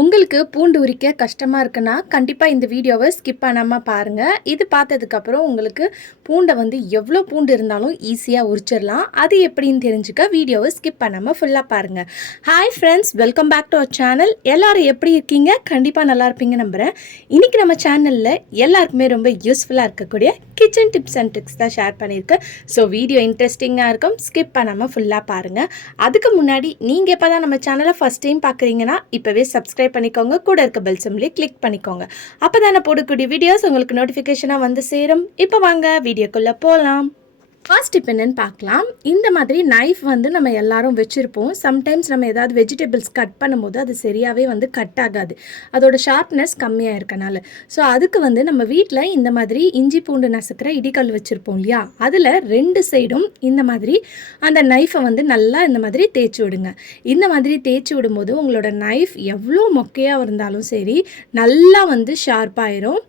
உங்களுக்கு பூண்டு உரிக்க கஷ்டமா இருக்குன்னா, கண்டிப்பா இந்த வீடியோவ ஸ்கிப் பண்ணாம பாருங்க. இது பார்த்ததுக்கப்புறம் உங்களுக்கு பூண்ட வந்து எவ்வளோ பூண்டு இருந்தாலும் ஈஸியா உரிச்சிடலாம். அது எப்படின்னு தெரிஞ்சுக்க வீடியோவ ஸ்கிப் பண்ணாம ஃபுல்லா பாருங்க. Hi friends, welcome back to our channel. எல்லாரும் எப்படி இருக்கீங்க? கண்டிப்பா நல்லா இருப்பீங்க நம்புறேன். இன்னைக்கு நம்ம சேனல்ல எல்லாருக்குமே ரொம்ப யூஸ்ஃபுல்லா இருக்கக்கூடிய கிச்சன் டிப்ஸ் அண்ட் ட்ரிக்ஸ் தான் ஷேர் பண்ணியிருக்கேன். ஸோ வீடியோ இன்ட்ரெஸ்டிங்காக இருக்கும். ஸ்கிப் பண்ணாமல் ஃபுல்லாக பாருங்கள். அதுக்கு முன்னாடி நீங்கள் எப்போ தான் நம்ம சேனலை ஃபஸ்ட் டைம் பார்க்குறீங்கன்னா இப்போவே சப்ஸ்கிரைப் பண்ணிக்கோங்க. கூட இருக்க பெல் சிம்பலை கிளிக் பண்ணிக்கோங்க. அப்போ தானே போடக்கூடிய வீடியோஸ் உங்களுக்கு நோட்டிஃபிகேஷனாக வந்து சேரும். இப்போ வாங்க வீடியோக்குள்ளே போகலாம். ஃபர்ஸ்ட் இப்போ என்னென்னு பார்க்கலாம். இந்த மாதிரி நைஃப் வந்து நம்ம எல்லாரும் வச்சுருப்போம். சம்டைம்ஸ் நம்ம ஏதாவது வெஜிடபிள்ஸ் கட் பண்ணும்போது அது சரியாகவே வந்து கட் ஆகாது, அதோட ஷார்ப்னஸ் கம்மியாக இருக்கனால. ஸோ அதுக்கு வந்து நம்ம வீட்டில் இந்த மாதிரி இஞ்சி பூண்டு நசுக்கிற இடிக்கல் வச்சுருப்போம் இல்லையா, அதில் 2 சைடும் இந்த மாதிரி அந்த நைஃபை வந்து நல்லா இந்த மாதிரி தேய்ச்சி விடுங்க. இந்த மாதிரி தேய்ச்சி விடும்போது உங்களோட நைஃப் எவ்வளோ மொக்கையாக இருந்தாலும் சரி நல்லா வந்து ஷார்ப்பாயிரும்.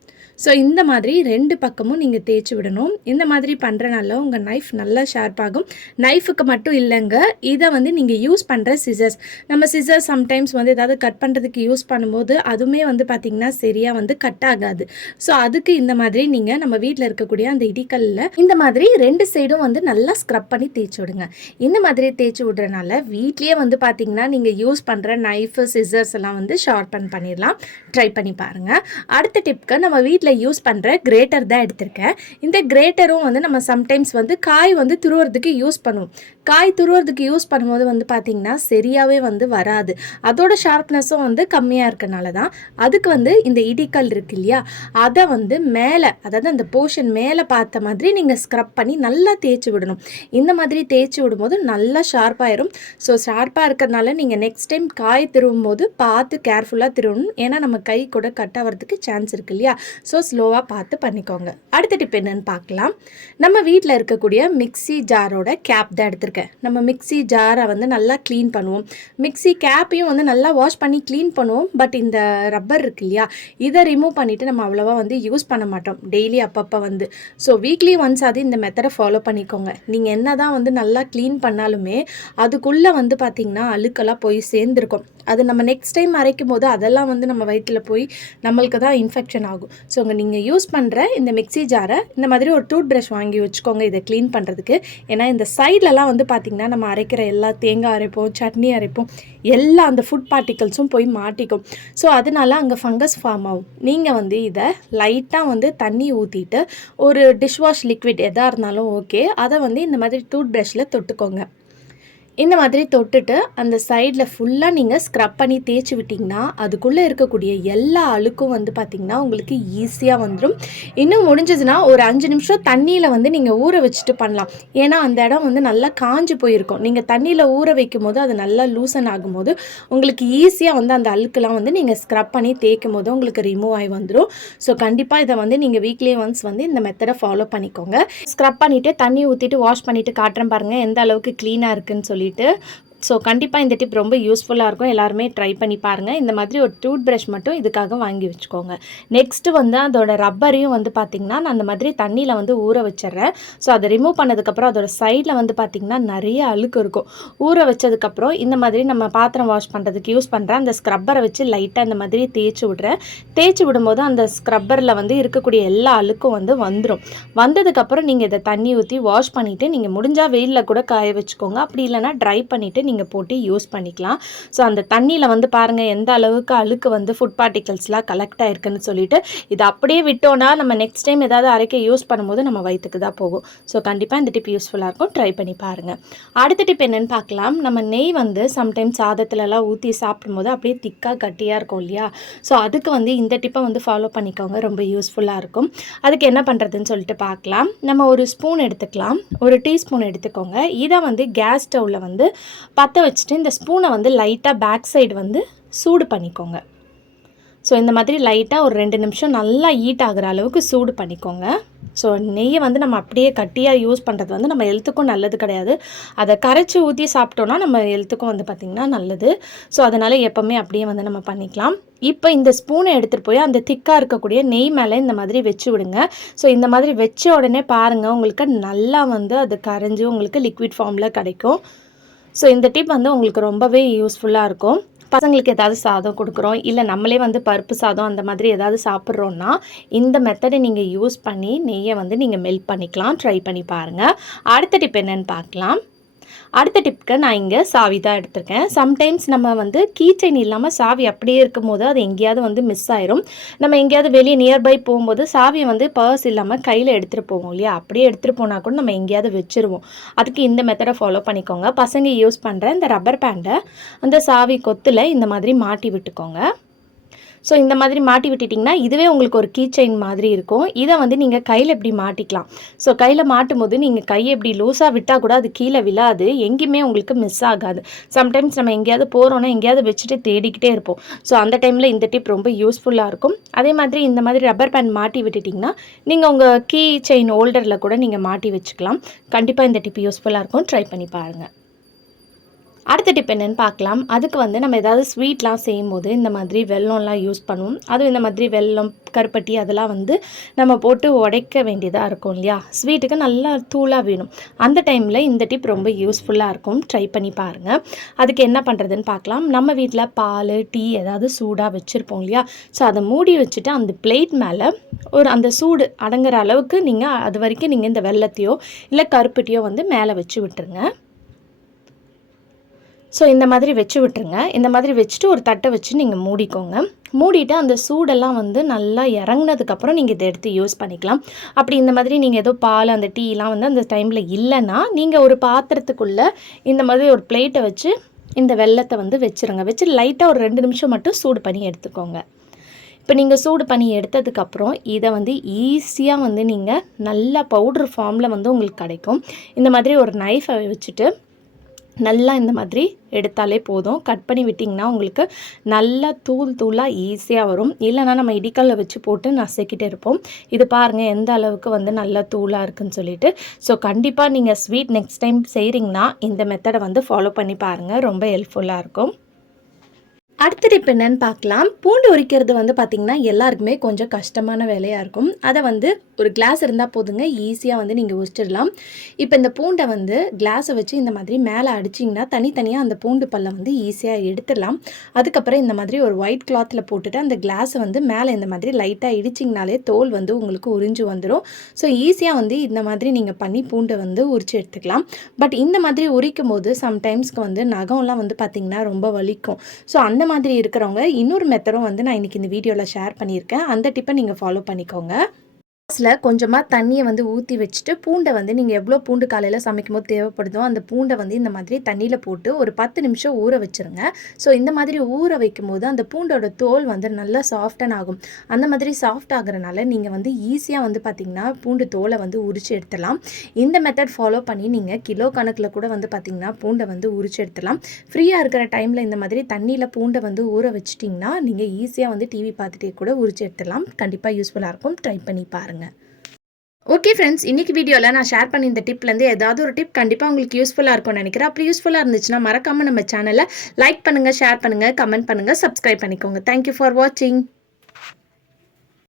ஸோ இந்த மாதிரி 2 பக்கமும் நீங்கள் தேய்ச்சி விடணும். இந்த மாதிரி பண்ணுறனால உங்கள் நைஃப் நல்லா ஷார்ப்பாகும். நைஃபுக்கு மட்டும் இல்லைங்க, இதை வந்து நீங்கள் யூஸ் பண்ணுற சிசர்ஸ், நம்ம சிசர்ஸ் சம்டைம்ஸ் வந்து ஏதாவது கட் பண்ணுறதுக்கு யூஸ் பண்ணும்போது அதுவுமே வந்து பார்த்திங்கன்னா சரியாக வந்து கட் ஆகாது. ஸோ அதுக்கு இந்த மாதிரி நீங்கள் நம்ம வீட்டில் இருக்கக்கூடிய அந்த இடிக்கல்லில் இந்த மாதிரி 2 சைடும் வந்து நல்லா ஸ்க்ரப் பண்ணி தேய்ச்சி விடுங்க. இந்த மாதிரி தேய்ச்சி விடுறதுனால வீட்லேயே வந்து பார்த்திங்கன்னா நீங்கள் யூஸ் பண்ணுற நைஃபு சிசர்ஸ் எல்லாம் வந்து ஷார்பன் பண்ணிடலாம். ட்ரை பண்ணி பாருங்கள். அடுத்த டிப்க்கு நம்ம வீட்டில் யூஸ் பண்ணுற கிரேட்டர் தான் எடுத்திருக்கேன். இந்த கிரேட்டரும் வந்து நம்ம சம்டைம்ஸ் வந்து காய் வந்து துருவுறதுக்கு யூஸ் பண்ணுவோம். காய் துருவுறதுக்கு யூஸ் பண்ணும்போது வந்து பார்த்திங்கன்னா சரியாகவே வந்து வராது, அதோட ஷார்ப்னஸும் வந்து கம்மியாக இருக்கனால தான். அதுக்கு வந்து இந்த இடிக்கல் இருக்கு இல்லையா, அதை வந்து மேலே, அதாவது அந்த போர்ஷன் மேலே பார்த்த மாதிரி நீங்கள் ஸ்க்ரப் பண்ணி நல்லா தேய்ச்சி விடணும். இந்த மாதிரி தேய்ச்சி விடும்போது நல்லா ஷார்ப்பாயிரும். ஸோ ஷார்ப்பாக இருக்கிறதுனால நீங்கள் நெக்ஸ்ட் டைம் காய் திருவும் போது பார்த்து கேர்ஃபுல்லாக திருவணும். ஏன்னா நம்ம கை கூட கட் ஆகிறதுக்கு சான்ஸ் இருக்கு இல்லையா. ஸோ ஸ்லோவாக பார்த்து பண்ணிக்கோங்க. அடுத்த டிப் என்னன்னு பார்க்கலாம். நம்ம வீட்டில் இருக்கக்கூடிய மிக்ஸி ஜாரோட கேப் தான் எடுத்திருக்கேன். நம்ம மிக்ஸி ஜாரை வந்து நல்லா க்ளீன் பண்ணுவோம், மிக்ஸி கேப்பையும் வந்து நல்லா வாஷ் பண்ணி க்ளீன் பண்ணுவோம். பட் இந்த ரப்பர் இருக்கு இல்லையா, இதை ரிமூவ் பண்ணிவிட்டு நம்ம அவ்வளோவா வந்து யூஸ் பண்ண மாட்டோம் டெய்லி அப்பப்போ வந்து. ஸோ வீக்லி ஒன்ஸ் அது இந்த மெத்தடை ஃபாலோ பண்ணிக்கோங்க. நீங்கள் என்ன தான் வந்து நல்லா க்ளீன் பண்ணாலுமே அதுக்குள்ளே வந்து பார்த்திங்கன்னா அழுக்கெல்லாம் போய் சேர்ந்துருக்கும். அது நம்ம நெக்ஸ்ட் டைம் அரைக்கும் போது அதெல்லாம் வந்து நம்ம வயிற்றில் போய் நம்மளுக்கு தான் இன்ஃபெக்ஷன் ஆகும். ஸோ நீங்கள் யூஸ் பண்ணுற இந்த மிக்ஸி ஜாரை இந்த மாதிரி ஒரு டூத் ப்ரஷ் வாங்கி வச்சுக்கோங்க இதை க்ளீன் பண்ணுறதுக்கு. ஏன்னா இந்த சைட்லலாம் வந்து பார்த்திங்கன்னா நம்ம அரைக்கிற எல்லா தேங்காய் அரைப்போம், சட்னி அரைப்போம், எல்லா அந்த ஃபுட் பார்ட்டிகல்ஸும் போய் மாட்டிக்கும். ஸோ அதனால அங்கே ஃபங்கஸ் ஃபார்ம் ஆகும். நீங்கள் வந்து இதை லைட்டாக வந்து தண்ணி ஊற்றிட்டு ஒரு டிஷ்வாஷ் லிக்விட் எதாக இருந்தாலும் ஓகே, அதை வந்து இந்த மாதிரி டூத் ப்ரஷில் தொட்டுக்கோங்க. இந்த மாதிரி தொட்டுட்டு அந்த சைடில் ஃபுல்லாக நீங்கள் ஸ்க்ரப் பண்ணி தேய்ச்சி விட்டிங்கன்னா அதுக்குள்ளே இருக்கக்கூடிய எல்லா அழுக்கும் வந்து பார்த்திங்கன்னா உங்களுக்கு ஈஸியாக வந்துடும். இன்னும் முடிஞ்சதுன்னா ஒரு 5 நிமிஷம் தண்ணியில் வந்து நீங்கள் ஊற வச்சுட்டு பண்ணலாம். ஏன்னா அந்த இடம் வந்து நல்லா காஞ்சி போயிருக்கும். நீங்கள் தண்ணியில் ஊற வைக்கும் போது அது நல்லா லூசன் ஆகும்போது உங்களுக்கு ஈஸியாக வந்து அந்த அழுக்கெல்லாம் வந்து நீங்கள் ஸ்க்ரப் பண்ணி தேய்க்கும் போது உங்களுக்கு ரிமூவ் ஆகி வந்துடும். ஸோ கண்டிப்பாக இதை வந்து நீங்கள் வீக்லி ஒன்ஸ் வந்து இந்த மெத்தடை ஃபாலோ பண்ணிக்கோங்க. ஸ்க்ரப் பண்ணிவிட்டு தண்ணி ஊற்றிட்டு வாஷ் பண்ணிவிட்டு காட்டுறேன் பாருங்கள் எந்த அளவுக்கு க்ளீனாக இருக்குதுன்னு சொல்லிட்டு. ஸோ கண்டிப்பாக இந்த டிப் ரொம்ப யூஸ்ஃபுல்லாக இருக்கும். எல்லாருமே ட்ரை பண்ணி பாருங்கள். இந்த மாதிரி ஒரு டூத் ப்ரஷ் மட்டும் இதுக்காக வாங்கி வச்சுக்கோங்க. நெக்ஸ்ட்டு வந்து அதோட ரப்பரையும் வந்து பார்த்திங்கன்னா நான் அந்த மாதிரி தண்ணியில் வந்து ஊற வச்சிட்றேன். ஸோ அதை ரிமூவ் பண்ணதுக்கப்புறம் அதோட சைடில் வந்து பார்த்திங்கன்னா நிறைய அழுக்கு இருக்கும். ஊற வச்சதுக்கப்புறம் இந்த மாதிரி நம்ம பாத்திரம் வாஷ் பண்ணுறதுக்கு யூஸ் பண்ணுறேன் அந்த ஸ்க்ரப்பரை வச்சு லைட்டாக இந்த மாதிரி தேய்ச்சி விட்றேன். தேய்ச்சி விடும்போது அந்த ஸ்க்ரப்பரில் வந்து இருக்கக்கூடிய எல்லா அழுக்கும் வந்து வந்துடும். வந்ததுக்கப்புறம் நீங்கள் இதை தண்ணி ஊற்றி வாஷ் பண்ணிவிட்டு நீங்கள் முடிஞ்சால் வெயிலில் கூட காய வச்சுக்கோங்க. அப்படி இல்லைனா ட்ரை பண்ணிவிட்டு நீங்கள் போட்டு யூஸ் பண்ணிக்கலாம். ஸோ அந்த தண்ணியில் வந்து பாருங்கள் எந்த அளவுக்கு அழுக்கு வந்து ஃபுட் பார்ட்டிகல்ஸ்லாம் கலெக்ட் ஆகிருக்குன்னு சொல்லிட்டு. இதை அப்படியே விட்டோன்னா நம்ம நெக்ஸ்ட் டைம் ஏதாவது அரைக்க யூஸ் பண்ணும்போது நம்ம வயிற்றுக்கு தான் போகும். ஸோ கண்டிப்பாக இந்த டிப் யூஸ்ஃபுல்லாக இருக்கும். ட்ரை பண்ணி பாருங்கள். அடுத்த டிப் என்னென்னு பார்க்கலாம். நம்ம நெய் வந்து சம்டைம்ஸ் சாதத்துலலாம் ஊற்றி சாப்பிடும்போது அப்படியே திக்காக கட்டியாக இருக்கும் இல்லையா. ஸோ அதுக்கு வந்து இந்த டிப்பை வந்து ஃபாலோ பண்ணிக்கோங்க, ரொம்ப யூஸ்ஃபுல்லாக இருக்கும். அதுக்கு என்ன பண்ணுறதுன்னு சொல்லிட்டு பார்க்கலாம். நம்ம ஒரு ஸ்பூன் எடுத்துக்கலாம், ஒரு டீஸ்பூன் எடுத்துக்கோங்க. இதை வந்து கேஸ் ஸ்டவ்வில் வந்து பற்ற வச்சுட்டு இந்த ஸ்பூனை வந்து லைட்டாக பேக் சைடு வந்து சூடு பண்ணிக்கோங்க. ஸோ இந்த மாதிரி லைட்டாக ஒரு 2 நிமிஷம் நல்லா ஹீட் ஆகிற அளவுக்கு சூடு பண்ணிக்கோங்க. ஸோ நெய்யை வந்து நம்ம அப்படியே கட்டியாக யூஸ் பண்ணுறது வந்து நம்ம ஹெல்த்துக்கும் நல்லது கிடையாது. அதை கரைச்சி ஊற்றி சாப்பிட்டோன்னா நம்ம ஹெல்த்துக்கும் வந்து பார்த்திங்கன்னா நல்லது. ஸோ அதனால் எப்போவுமே அப்படியே வந்து நம்ம பண்ணிக்கலாம். இப்போ இந்த ஸ்பூனை எடுத்துகிட்டு போய் அந்த திக்காக இருக்கக்கூடிய நெய் மேலே இந்த மாதிரி வச்சு விடுங்க. ஸோ இந்த மாதிரி வச்ச உடனே பாருங்கள் உங்களுக்கு நல்லா வந்து அது கரைஞ்சி உங்களுக்கு லிக்விட் ஃபார்மில் கிடைக்கும். ஸோ இந்த டிப் வந்து உங்களுக்கு ரொம்பவே யூஸ்ஃபுல்லாக இருக்கும். பசங்களுக்கு ஏதாவது சாதம் கொடுக்குறோம், இல்லை நம்மளே வந்து பருப்பு சாதம் அந்த மாதிரி ஏதாவது சாப்பிட்றோன்னா இந்த மெத்தடை நீங்கள் யூஸ் பண்ணி நெய்யை வந்து நீங்கள் மெல்ட் பண்ணிக்கலாம். ட்ரை பண்ணி பாருங்கள். அடுத்த டிப் என்னென்னு பார்க்கலாம். அடுத்த டிப்க்கு நான் இங்கே சாவி தான் எடுத்திருக்கேன். சம்டைம்ஸ் நம்ம வந்து கீ செயின் இல்லாமல் சாவி அப்படியே இருக்கும்போது அது எங்கேயாவது வந்து மிஸ் ஆயிரும். நம்ம எங்கேயாவது வெளியே நியர்பை போகும்போது சாவியை வந்து பர்ஸ் இல்லாமல் கையில் எடுத்துகிட்டு போவோம் இல்லையா, அப்படியே எடுத்துகிட்டு போனால் கூட நம்ம எங்கேயாவது வச்சுருவோம். அதுக்கு இந்த மெத்தடை ஃபாலோ பண்ணிக்கோங்க. பசங்க யூஸ் பண்ணுற இந்த ரப்பர் பேண்டை அந்த சாவி கொத்தில் இந்த மாதிரி மாட்டி விட்டுக்கோங்க. ஸோ இந்த மாதிரி மாட்டி விட்டுட்டிங்கன்னா இதுவே உங்களுக்கு ஒரு கீ செயின் மாதிரி இருக்கும். இதை வந்து நீங்கள் கையில் எப்படி மாட்டிக்கலாம். ஸோ கையில் மாட்டும் போது நீங்கள் கையை எப்படி லூஸாக விட்டால் கூட அது கீழே விழாது, எங்கேயுமே உங்களுக்கு மிஸ் ஆகாது. சம்டைம்ஸ் நம்ம எங்கேயாவது போகிறோன்னா எங்கேயாவது வச்சுட்டு தேடிக்கிட்டே இருப்போம். ஸோ அந்த டைமில் இந்த டிப் ரொம்ப யூஸ்ஃபுல்லாக இருக்கும். அதே மாதிரி இந்த மாதிரி ரப்பர் பேண்ட் மாட்டி விட்டுட்டிங்கன்னா நீங்கள் உங்கள் கீ செயின் ஹோல்டரில் கூட நீங்கள் மாட்டி வச்சுக்கலாம். கண்டிப்பாக இந்த டிப் யூஸ்ஃபுல்லாக இருக்கும். ட்ரை பண்ணி பாருங்கள். அடுத்த டிப் என்னென்னு பார்க்கலாம். அதுக்கு வந்து நம்ம ஏதாவது ஸ்வீட்லாம் செய்யும்போது இந்த மாதிரி வெல்லம்லாம் யூஸ் பண்ணுவோம். அதுவும் இந்த மாதிரி வெல்லம், கருப்பட்டி அதெல்லாம் வந்து நம்ம போட்டு உடைக்க வேண்டியதாக இருக்கும் இல்லையா, ஸ்வீட்டுக்கு நல்லா தூளாக வேணும். அந்த டைமில் இந்த டிப் ரொம்ப யூஸ்ஃபுல்லாக இருக்கும். ட்ரை பண்ணி பாருங்கள். அதுக்கு என்ன பண்ணுறதுன்னு பார்க்கலாம். நம்ம வீட்டில் பால், டீ ஏதாவது சூடாக வச்சுருப்போம் இல்லையா, ஸோ அதை மூடி வச்சுட்டு அந்த பிளேட் மேலே அந்த சூடு அடங்குற அளவுக்கு நீங்கள் அது வரைக்கும் நீங்கள் இந்த வெல்லத்தையோ இல்லை கருப்பட்டியோ வந்து மேலே வச்சு விட்டுருங்க. ஸோ இந்த மாதிரி வச்சு விட்டுருங்க. இந்த மாதிரி வச்சுட்டு ஒரு தட்டை வச்சு நீங்கள் மூடிக்கோங்க. மூடிட்டு அந்த சூடெல்லாம் வந்து நல்லா இறங்கினதுக்கப்புறம் நீங்கள் இதை எடுத்து யூஸ் பண்ணிக்கலாம். அப்படி இந்த மாதிரி நீங்கள் ஏதோ பால், அந்த டீலாம் வந்து அந்த டைமில் இல்லைன்னா நீங்கள் ஒரு பாத்திரத்துக்குள்ளே இந்த மாதிரி ஒரு பிளேட்டை வச்சு இந்த வெல்லத்தை வந்து வச்சுருங்க. வச்சு லைட்டாக ஒரு 2 நிமிஷம் மட்டும் சூடு பண்ணி எடுத்துக்கோங்க. இப்போ நீங்கள் சூடு பண்ணி எடுத்ததுக்கப்புறம் இதை வந்து ஈஸியாக வந்து நீங்கள் நல்லா பவுடர் ஃபார்மில் வந்து உங்களுக்கு கிடைக்கும். இந்த மாதிரி ஒரு நைஃபை வச்சுட்டு நல்லா இந்த மாதிரி எடுத்தாலே போதும். கட் பண்ணி விட்டிங்கன்னா உங்களுக்கு நல்லா தூளாக ஈஸியாக வரும். இல்லைனா நம்ம இடிக்கல்ல வச்சு போட்டு நசுக்கிட்டு இருப்போம். இது பாருங்கள் எந்த அளவுக்கு வந்து நல்லா தூளாக இருக்குன்னு சொல்லிட்டு. ஸோ கண்டிப்பாக நீங்கள் ஸ்வீட் நெக்ஸ்ட் டைம் செய்கிறீங்கன்னா இந்த மெத்தடை வந்து ஃபாலோ பண்ணி பாருங்கள். ரொம்ப ஹெல்ப்ஃபுல்லாக இருக்கும். அடுத்த டிப் என்னன்னு பார்க்கலாம். பூண்டு உரிக்கிறது வந்து பார்த்திங்கன்னா எல்லாருக்குமே கொஞ்சம் கஷ்டமான வேலையாக இருக்கும். அதை வந்து ஒரு கிளாஸ் இருந்தால் போதுங்க, ஈஸியாக வந்து நீங்கள் உரிச்சிடலாம். இப்போ இந்த பூண்டை வந்து கிளாஸை வச்சு இந்த மாதிரி மேலே அடிச்சிங்கன்னா தனித்தனியாக அந்த பூண்டு பல்லை வந்து ஈஸியாக எடுத்துடலாம். அதுக்கப்புறம் இந்த மாதிரி ஒரு ஒயிட் கிளாத்தில் போட்டுட்டு அந்த கிளாஸை வந்து மேலே இந்த மாதிரி லைட்டாக இடிச்சிங்கனாலே தோல் வந்து உங்களுக்கு உறிஞ்சு வந்துடும். ஸோ ஈஸியாக வந்து இந்த மாதிரி நீங்கள் பண்ணி பூண்டை வந்து உரிச்சு எடுத்துக்கலாம். பட் இந்த மாதிரி உரிக்கும் போது சம்டைம்ஸ்க்கு வந்து நகம்லாம் வந்து பார்த்திங்கன்னா ரொம்ப வலிக்கும். ஸோ அந்த மாதிரி இருக்கிறவங்க இன்னொரு மெத்தடும் வந்து நான் இன்றைக்கி இந்த வீடியோவில் ஷேர் பண்ணியிருக்கேன். அந்த டிப்பை நீங்கள் ஃபாலோ பண்ணிக்கோங்க. கிளாஸில் கொஞ்சமாக தண்ணியை வந்து ஊற்றி வச்சுட்டு பூண்டை வந்து நீங்கள் எவ்வளோ பூண்டு காலையில் சமைக்கும் போது தேவைப்படுதோ அந்த பூண்டை வந்து இந்த மாதிரி தண்ணியில் போட்டு ஒரு 10 நிமிஷம் ஊற வச்சுருங்க. ஸோ இந்த மாதிரி ஊற வைக்கும் போது அந்த பூண்டோட தோல் வந்து நல்லா சாஃப்டன் ஆகும். அந்த மாதிரி சாஃப்ட் ஆகிறனால நீங்கள் வந்து ஈஸியாக வந்து பார்த்திங்கன்னா பூண்டு தோலை வந்து உரிச்சு எடுத்துடலாம். இந்த மெத்தட் ஃபாலோ பண்ணி நீங்கள் கிலோ கணக்கில் கூட வந்து பார்த்திங்கன்னா பூண்டை வந்து உரிச்சு எடுத்துடலாம். ஃப்ரீயாக இருக்கிற டைமில் இந்த மாதிரி தண்ணியில் பூண்டை வந்து ஊற வச்சிட்டிங்கன்னா நீங்கள் ஈஸியாக வந்து டிவி பார்த்துட்டே கூட உரிச்சு எடுத்துடலாம். கண்டிப்பாக யூஸ்ஃபுல்லாக இருக்கும். ட்ரை பண்ணி பாருங்கள். ஓகே ஃப்ரெண்ட்ஸ், இன்றைக்கி வீடியோவில் நான் ஷேர் பண்ணி இந்த டிப்லேருந்து ஏதாவது ஒரு டிப் கண்டிப்பாக உங்களுக்கு யூஸ்ஃபுல்லாக இருக்கும்னு நினைக்கிறேன். அப்படி யூஸ்ஃபுல்லாக இருந்துச்சுன்னா மறக்காமல் நம்ம சேனலை லைக் பண்ணுங்கள், ஷேர் பண்ணுங்கள், கமெண்ட் பண்ணுங்கள், சப்ஸ்கிரைப் பண்ணிக்கோங்க. தேங்க்யூ ஃபார் வாட்சிங்.